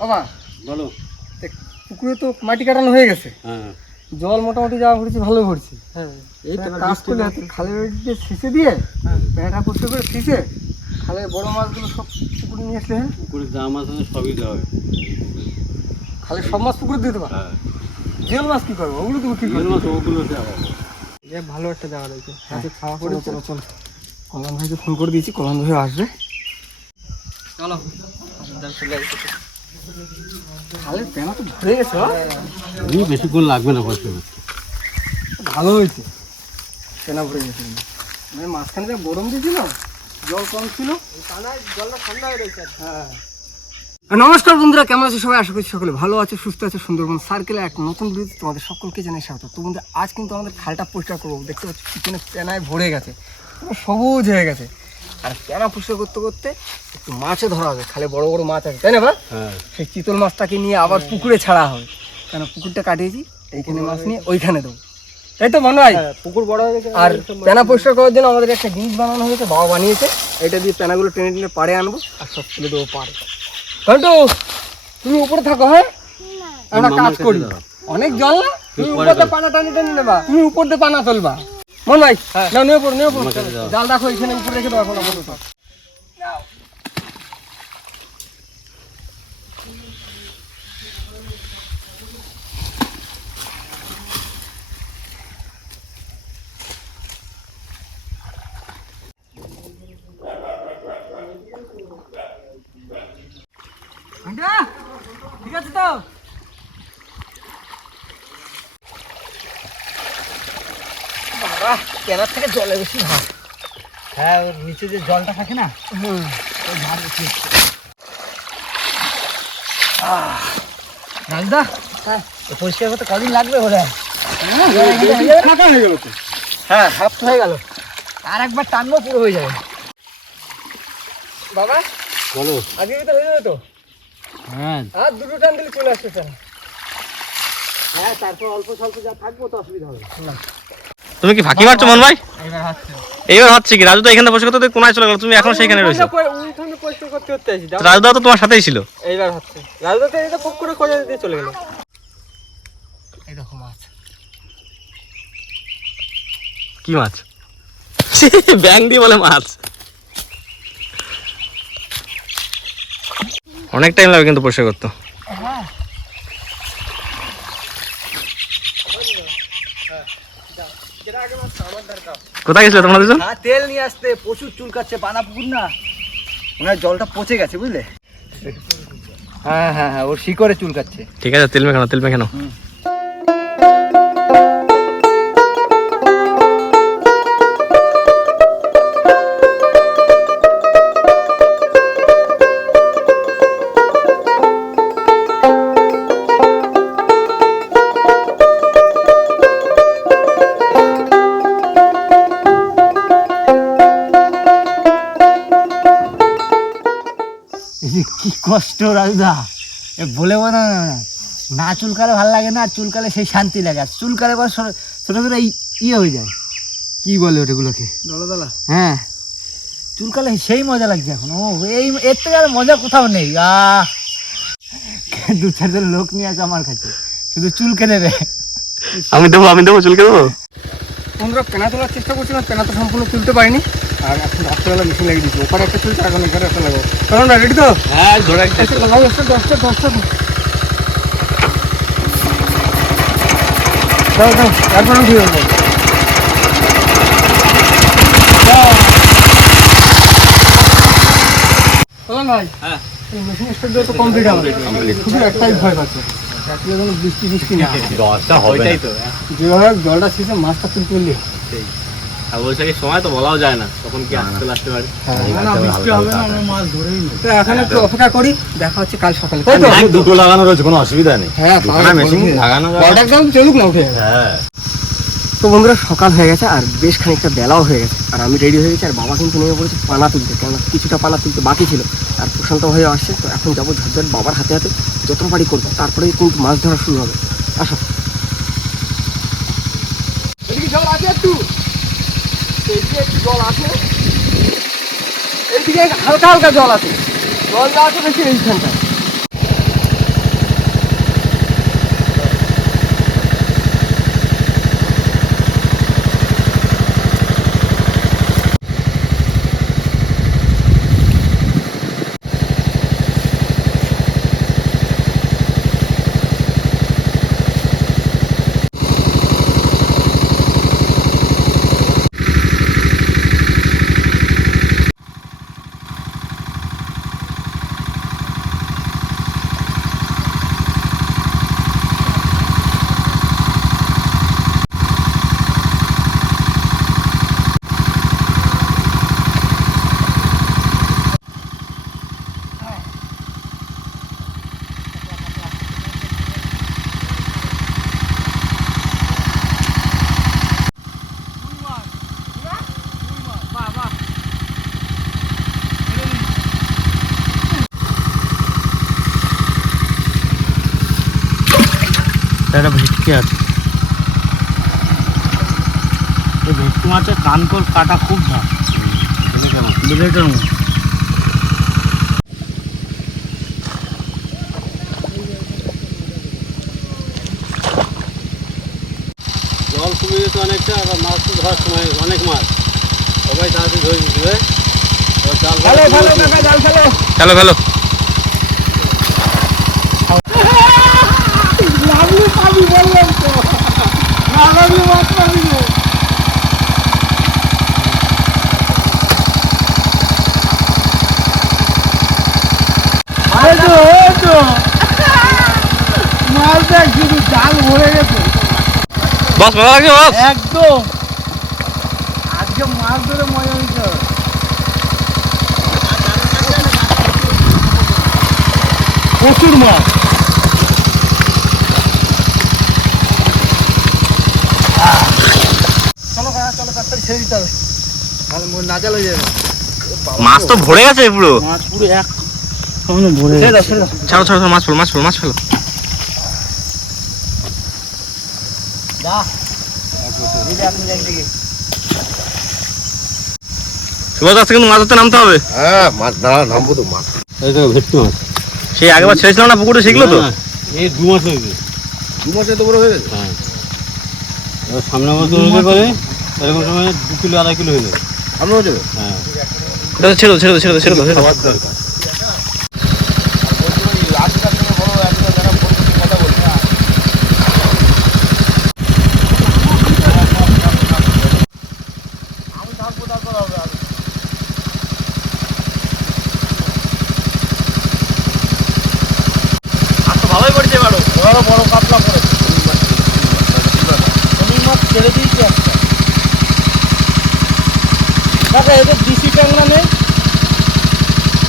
বাবা বলো। পুকুরে তো মাটি কাটানো হয়ে গেছে, হ্যাঁ জল মোটামুটি যা ভরছি ভালো ভরছি। হ্যাঁ, এই কাজ করলে খালের দিয়ে ছিঁচে দিয়ে পেঁটা করতে করে ছিঁচে খালের বড় মাছগুলো সব পুকুরে নিয়ে আসলে, হ্যাঁ পুকুরে যা মাছ আছে সবই দেওয়া হবে। খালের সব মাছ পুকুরে দিতে পারো। হ্যাঁ, জিওল মাছ কি করবো? ওগুলো তুমি কি করবো? মাছ ওগুলো দেওয়া হবে। ভালো একটা জায়গা রয়েছে, খাওয়া করে চলো চলো। কল্যাণ ভাইকে ফোন করে দিয়েছি, কল্যাণ ভাই আসবে। চলো খালের পেনা তো ভরে গেছে, বেশিক্ষণ লাগবে না পয়সা করতে। ভালো হয়েছে পেনা ভরে গেছে। মানে মাঝখানে যা গরম দিয়েছিল, জল কম ছিল, জলটা ঠান্ডা হয়ে গেছে। হ্যাঁ নমস্কার বন্ধুরা, কেমন আছে সবাই? আশা করছি সকলে ভালো আছে, সুস্থ আছে। সুন্দরবন সার্কেলে এক নতুন ভিডিওতে তোমাদের সকলকে জানাই স্বাগত। তো বন্ধুরা, আজ কিন্তু আমাদের খালটা পরিষ্কার করবো। দেখতে পাচ্ছি পিছনে পেনায় ভরে গেছে, পুরো সবুজ হয়ে গেছে। আর পেনা পরিষ্কার করতে করতে একটু মাছও ধরা হবে। খালে বড় বড় মাছ আছে, তাই না বা? সেই চিতল মাছটাকে নিয়ে আবার পুকুরে ছাড়া হবে, কেন পুকুরটা কাটিয়েছি। এইখানে মাছ নিয়ে ওইখানে দেবো, তাই তো মনে হয়? পুকুর বড় হয়ে গেছে। আর পেনা পরিষ্কার করার জন্য আমাদের একটা জিনিস বানানো হয়েছে, বাবা বানিয়েছে। এটা দিয়ে পেনাগুলো টেনে টেনে পাড়ে আনবো আর সব তুলে দেবো পাড়ে। কারণ তুমি উপরে থাকো, হ্যাঁ আমরা কাজ করি, অনেক জল না, তুমি উপর দিয়ে পানা টানি টানি নেবা, তুমি উপর দিয়ে পানা তুলবা। মন ভাই নাও, নিয়ে পড়ো নিয়ে পড়ো, জাল রাখো এখানে উপরে রেখে দেবো। এখন আপাতত ঠিক আছে তো? বাবা কেনার থেকে জলে বেশি ভাত। হ্যাঁ, ওর নিচে যে জলটা থাকে না, ওই ভাত বেশি। রাজদা, হ্যাঁ পরিষ্কার করতে কদিন লাগবে? বলে ফাঁকা হয়ে গেল তো। হ্যাঁ হাফ হয়ে গেল, আর একবার টানবো পুরো হয়ে যাবে। বাবা বলো। আগে তো হয়ে যাবে তো? হ্যাঁ, আর দুটো টান দিলে চলে আসছে স্যার। হ্যাঁ, তারপর অল্প স্বল্প যা থাকবো তো অসুবিধা হবে না। তুমি কি ফাঁকি মারছো মন ভাই? এইবার হচ্ছে, এইবার হচ্ছে কি? রাজু তো এখানে বসে করতে কোনায় চলে গেল, তুমি এখন সেখানে রয়েছো। ওইখানে পরিষ্কার করতে হতে আসি। রাজুদা তো তোমার সাথেই ছিল। এইবার হচ্ছে রাজদাতে এটা পুক করে খোঁজা দিয়ে চলে গেল। এই দেখো মাছ। কি মাছ? ব্যাং দিয়ে বলে মাছ। অনেক টাইম লাগবে কিন্তু পরিষ্কার করতে। কোথায় গেছিলে তোমরা দুজন? তেল নিয়ে আসতে, প্রচুর চুল কাটছে, পানা পুকুর না, ওনার জলটা পচে গেছে বুঝলে। হ্যাঁ হ্যাঁ হ্যাঁ, ওর শিকড়ে চুল কাটছে। ঠিক আছে, তেল মেখানো তেল মেখানো। কি কষ্ট রাজুদা, বলে না না চুলকালে ভালো লাগে না, আর চুলকালে সেই শান্তি লাগে। আর চুলকালে পর ছোটো ছোটো ইয়ে হয়ে যায়, কি বলে ওটাগুলোকে, দলা। হ্যাঁ চুলকালে সেই মজা লাগছে এখন। ও এই এর থেকে আর মজা কোথাও নেই। দু চারজন লোক নিয়ে আসে আমার কাছে, শুধু চুলকে দেবে। আমি দেবো চুলকে দেবো। আমরা পেনা তোলার চেষ্টা করছিলাম, পেনা তো সম্পূর্ণ তুলতে পারিনি। আর এখন রাত্রেবেলা মেশিন লাগিয়ে দিচ্ছি, ওপারে একটা চুলছে, এখন এখানে একটা লাগাবো। কারণ না রেডি তো? হ্যাঁ, ধরে লাগাবো। দশটা দাও একবার উঠে যাবো। ভাই হ্যাঁ, মেশিন স্টার্ট দেওয়া তো কমপ্লিট হবে, শুধু একটাই ভয় পাচ্ছে, বৃষ্টি না যেভাবে জলটা শেষে মাছটা তুলতে পারলি। আর বৈশাখের সময় তো বলাও যায় না কখন কি আসতে পারে। তো এখন একটু অপেক্ষা করি, দেখা হচ্ছে কাল সকালে, তাই তো? দুটো লাগানো রয়েছে, কোনো অসুবিধা নেই। হ্যাঁ, মেশিন লাগানো একদম চলুক না উঠে। হ্যাঁ, তো বন্ধুরা সকাল হয়ে গেছে আর বেশ খানিকটা বেলাও হয়ে গেছে, আর আমি রেডি হয়ে গেছি। আর বাবা কিন্তু নেমে পড়েছে পানা তুলতে, কেননা কিছুটা পানা তুলতে বাকি ছিল। আর প্রশান্ত হয়ে আসছে, তো এখন যাবো ঝরঝর বাবার হাতে হাতে যত পারি করবো, তারপরে কিন্তু মাছ ধরা শুরু হবে। আসো, এদিকে জল আছে একটু, এইদিকে একটু জল আছে, এইদিকে হালকা হালকা জল আছে, জল যা আছে বেশি এইখানটায়। একটা ভেটকি আছে। এই ভেটকি মাছের কানকোর কাটা খুব ধার, বিলেটের মতো। জল কমে গেছে অনেকটা, আবার মাছ তো ধরার সময় অনেক মাছ, সবাই তাড়াতাড়ি ধরে দিবে। ফেলো ফেলো কাকা, জাল ফেলো। ফেলো ফেলো। লাগলে পাবি, বললাম তো, না লাগলে মাছ পাবি না। মাছ দেখ শুধু জাল ভরে গেছে বস ভালো লাগছে বস। একদম। আজকে মাছ ধরে মজা নিতে হবে। প্রচুর মাছ। চলো কাকা, চলো কাজটা ছেড়ে দিতে হবে, তাহলে না চাল হয়ে যাবে। মাছ তো ভরে গেছে পুরো। মাছ পুরো এক সামনে ভরে ছেড়ে দাও, ছেড়ে দাও। ছাড়ো ছাড়ো ছাড়ো, মাছ ফেলো মাছ ফেলো মাছ ফেলো। সুভাষ আজকে কিন্তু মাছ ধরতে নামতে হবে। হ্যাঁ মাছ দাঁড়া, নামবো তো মাছ। এই তো ভেটকি মাছ। সেই আগেবার ছেড়েছিলাম না পুকুরে, সেগুলো তো। না, এই 2 মাস হয়ে গেছে। 2 মাসে তো বড় হয়ে গেছে। হ্যাঁ, এবার সামনে মাছ ধরতে পারে, এরকম সময় 2 কিলো 2.5 কিলো হয়ে যাবে। আমরা হয়ে যাবে। হ্যাঁ, এটা ছেড়ে দাও ছেড়ে দাও ছেড়ে দাও ছেড়ে দাও। খাবার দরকার। ভালোই পড়ছে বাড়ো। বড় কাতলা পড়ে। শনি মাছ ছেড়ে দিয়েছি একটা। কাকা এদের দিশি ট্যাংরা নেই?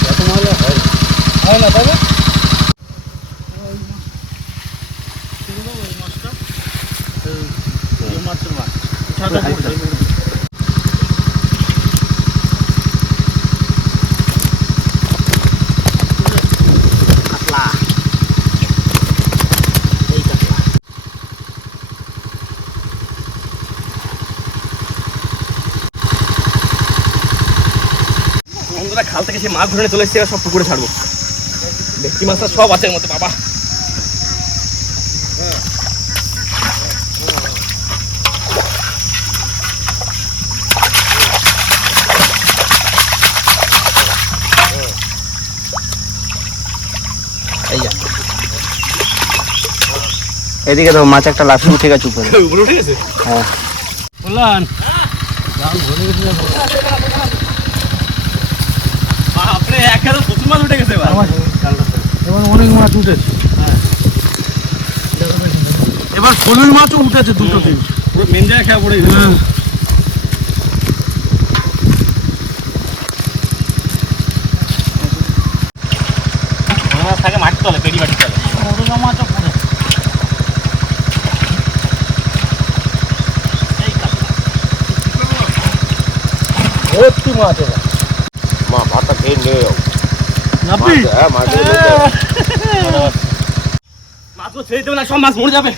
এত ময়লা হয়? হয় না, তবে মাছের মাছ। বন্ধুরা খাল থেকে সেই মাছ ধরে চলে এসেছে, এবার সব পুকুরে ছাড়বো। ভেটকি মাছটা সব আছে এর মধ্যে বাবা। এদিকে তো মাছ একটা লাফিয়ে উঠে গেছে উপরে। উপরে উঠে গেছে। হ্যাঁ, বললাম জাল ভরে গেছে। বাপরে, একেবারে প্রচুর মাছ উঠে গেছে এবার। এবার অনেক মাছ উঠেছে। এবার শোলের মাছও উঠেছে, 2-3। পুরো মেন জায়গায় খেয়া পড়ে গেছে। মাছ থাকে মাটির তলে, পেটি মাটির তলে। বড় মাছও পড়ে। ভর্তি মাছ এবার। মা ভাতটা খেয়ে নিয়ে যাও। নাপি? হ্যাঁ মাছ মাছগুলো ছেড়ে দেবে না, সব মাছ মরে যাবে।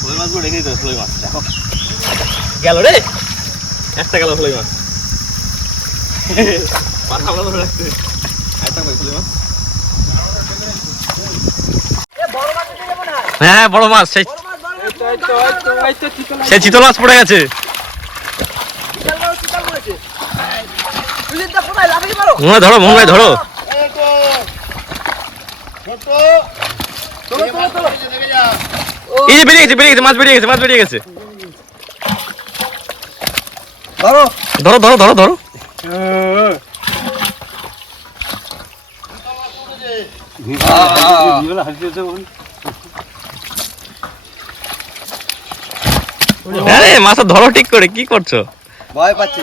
ফ্লোই মাছগুলো রেখে দিতে হবে, ফ্লোই মাছ দেখো গেল রে, একটা গেল ফ্লোই মাছ। পাখা আমরা ধরে রাখতে হবে। একটা কই ফ্লোই মাছ? হ্যাঁ বড় মাছ, সেই চিতল মাছ পড়ে গেছে। ধরো মোহন ভাই ধরো। এই যে বেরিয়ে গেছে বেরিয়ে গেছে, মাছ বেরিয়ে গেছে, মাছ বেরিয়ে গেছে। ধরো ধরো ধরো ধরো ধরো। আরে মাছটা ধরো ঠিক করে, কি করছো? ভয় পাচ্ছি।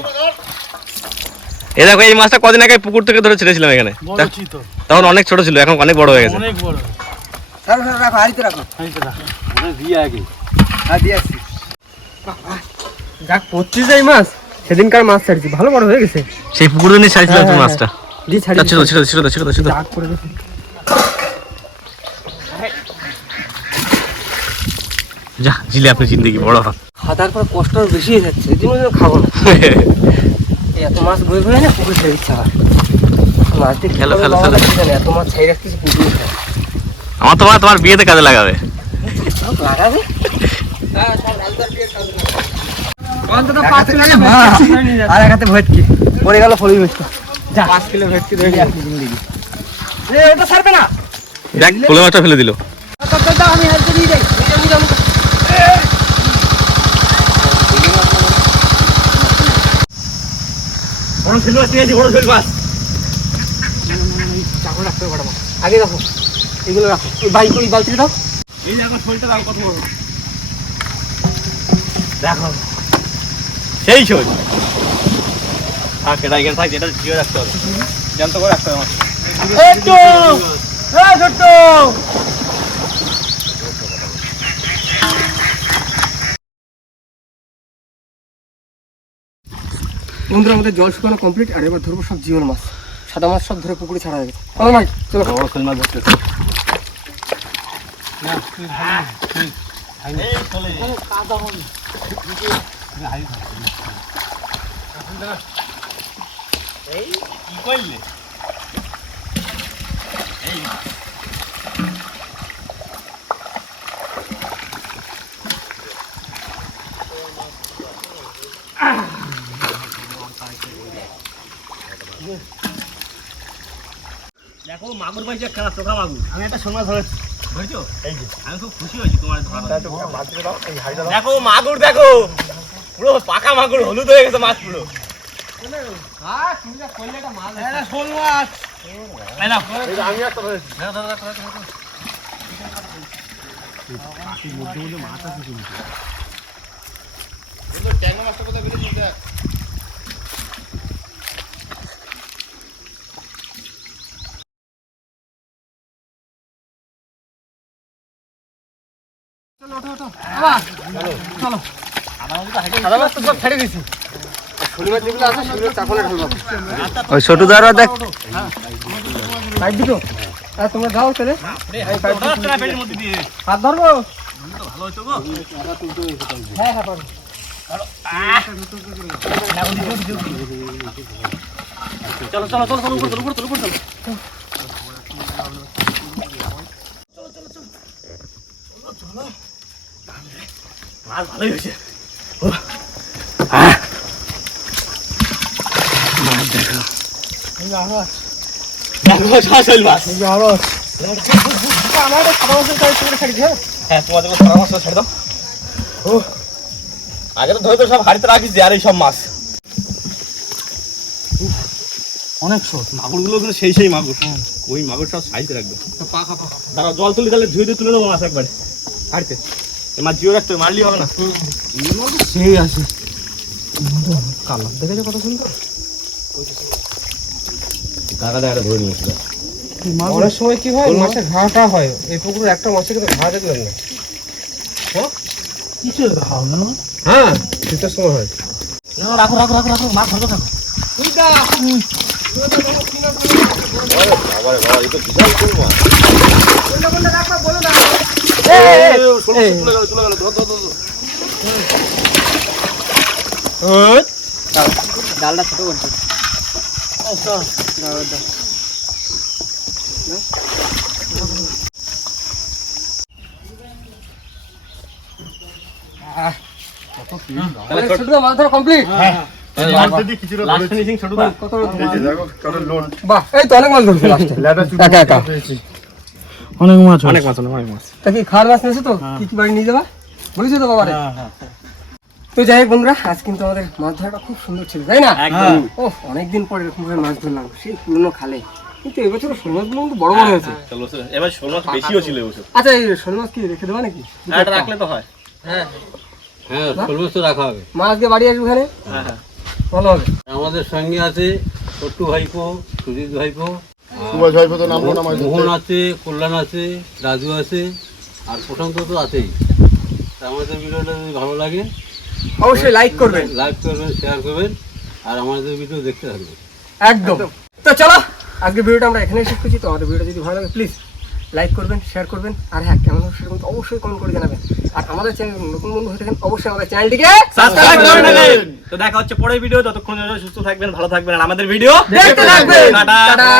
এই দেখো, এই মাছটা কদিন আগে পুকুর থেকে ধরে ছেড়েছিলাম এখানে, তখন অনেক ছোট ছিল, এখন অনেক বড় হয়ে গেছে। অনেক বড়। রাখো রাখো, হাড়িতে রাখো। দিয়ে আগে হ্যাঁ দিয়ে আসছি। যাক পড়ছিস এই মাছ, সেদিনকার মাছ ছাড়ছি, ভালো বড় হয়ে গেছে। সেই পুকুরে নিয়ে ছাড়ছিলাম তুমি হ্যাঁ, মাছটা। দিয়ে ছাড়ি ছিল ছিল ছিল ছিল ছিল দাগ করে গেছে। যা জিলে আপনি জিন্দগি বড় হয়। খাওয়ার পর কষ্ট আরো বেশি হয়ে যাচ্ছে, এই জন্য খাবো না। এই এত মাছ বয়ে বয়ে না পুকুরে ছেড়ে দিচ্ছে আবার। মাছ দিয়ে খেলো, খেলো খেলো, খেলো খেলো। খেলো, এত মাছ ছেড়ে রাখতেছি পুকুরে খায়। আমার তো মনে হয় তোমার বিয়েতে কাজে লাগাবে। লাগাবে অন্তত 5 কিলো আর এক হাতে ভেটকি পড়ে গেল ফলি ভেটকি। যা 5 কিলো ভেটকি ধরে নিয়ে আসি তুমি দেখি। এটা ছাড়বে না। দেখ পোলো মাছটা ফেলে দিল। দাও আমি হেল্প দিয়ে যাই। নিয়ে যাও। বড় ফেল মাছ নিয়েছি, বড় ফেল মাছ। চাকু রাখতে হবে বড় মাছ। আগে রাখো, এগুলো রাখো। ওই ওই বালতিটা দাও। এই দেখো শোলটা দাও কত বড়। দেখো সেই শোল। কেটা এখানে থাক, এটা জিও রাখতে হবে, জ্যান্ত করে রাখতে হবে। একটু ছোট্ট বন্ধুরা, আমাদের জল শুকানো কমপ্লিট। আর এবার ধরবো সব জিওল মাছ, সাদা মাছ সব ধরে পুকুরে ছাড়া যাবে। চলো ভাই চলো। বড় শোল মাছ ধরতে। দেখো মাগুর মাছ খেলা, চোখা মাগুর। আমি একটা শোল মাছ ধরেছি, ধরেছো? এই যে আমি খুব খুশি হয়েছি তোমার ধরা। দেখো মাগুর, দেখো পুরো পাকা মাগুর, হলুদ হয়ে গেছে মাছ পুরো। শোল মাছ আমি একটা ধরেছি। সাদা মাছ তো সব ছেড়ে দিছি। শোল মাছ যেগুলো আছে সেগুলো চাকলে ঢালবো। ওই ছোট দাঁড়া দেখ। পাইপ দিতো আর তোমরা যাও চলে হাত ধরবো। হ্যাঁ হ্যাঁ পারবো। চলো চলো চলো চলো উপর চলো, উপর চলো, উপর চলো। মাছ ভালোই হয়েছে। দেখো শাসল মাছ। আমার একটা সাদা মাছের চাই ছেড়ে ছাড়ি। হ্যাঁ তোমাদের সারা মাছ ছেড়ে দাও। আগে তো ধরে তো সব হাড়িতে রাখিস আর এই সব মাছ অনেক শোল। মাগুরগুলো কিন্তু সেই সেই মাগুর। ওই মাগুর সব সাইজে রাখবে। পাকা পাকা দাঁড়াও জল তুলি, তাহলে ধুয়ে তুলে দেবো মাছ একবারে হাড়িতে। এই মাছ জিও রাখতে হবে, মারলি হবে না। সেই আছে কালার দেখেছো কত সুন্দর। কাকা দেখা ধরে নিয়েছিল। অনেক সময় কি হয় মাছের ঘাটা হয়। এই পুকুরের একটা মাছের কিন্তু ঘা দেখলেন না। কিছু ঘা না। হ্যাঁ শীতের সময় হয়। রাখো রাখো রাখো রাখো, মাছ ধরো থাকো। ডালটা ছোট করছে। মাছ ধরা কমপ্লিট। লাস্ট ফিনিশিং ছোট দা। বাহ, এই তো অনেক মাছ ধরছে লাস্টে একা একা। অনেক মাছ অনেক মাছ অনেক মাছ। তা কি খাওয়ার মাছ নিয়েছো তো? কি কি বাড়ি নিয়ে যাবা বলেছো তো বাবারে? তো যাই হোক বন্ধুরা, আজ কিন্তু আমাদের মাছ ধরাটা খুব সুন্দর ছিল, তাই না? একদম। ও অনেকদিন পর এরকম ভাবে মাছ ধরলাম, সেই পুরনো খালে। কিন্তু এবছর শোল মাছগুলো কিন্তু বড় বড় হয়েছে। চলো এবার শোল মাছ বেশিও ছিল এবছর। আচ্ছা, এই শোল মাছ কি রেখে দেবা নাকি? হ্যাঁ এটা রাখলে তো হয়। হ্যাঁ শোল মাছ তো রাখা হবে। মা আজকে বাড়ি আসবে ওখানে, হ্যাঁ হ্যাঁ। ভালো হবে। আমাদের সঙ্গে আছে ছোট্টু ভাইপো, সুজিত ভাইপো, সুভাষ ভাইপো তো নামলো না মাঝে। মোহন আছে, কল্যাণ আছে, রাজু আছে, আর প্রশান্ত তো আছেই। তা আমাদের ভিডিওটা যদি ভালো লাগে অবশ্যই লাইক করবেন, লাইক করবেন, শেয়ার করবেন, আর আমাদের ভিডিও দেখতে থাকবেন। একদম। তো চলো আজকে ভিডিওটা আমরা এখানে শেষ করছি। তো আমাদের ভিডিওটা যদি ভালো লাগে প্লিজ লাইক করবেন, শেয়ার করবেন, আর হ্যাঁ কেমন সেরকম অবশ্যই কমেন্ট করে জানাবেন। আর আমাদের চ্যানেল নতুন বন্ধু হয়ে থাকেন অবশ্যই আমাদের চ্যানেলটিকে সাবস্ক্রাইব করে নেবেন। তো দেখা হচ্ছে পরের ভিডিও, ততক্ষণ সুস্থ থাকবেন, ভালো থাকবেন, আর আমাদের ভিডিও দেখতে থাকবেন। টাটা। টাটা।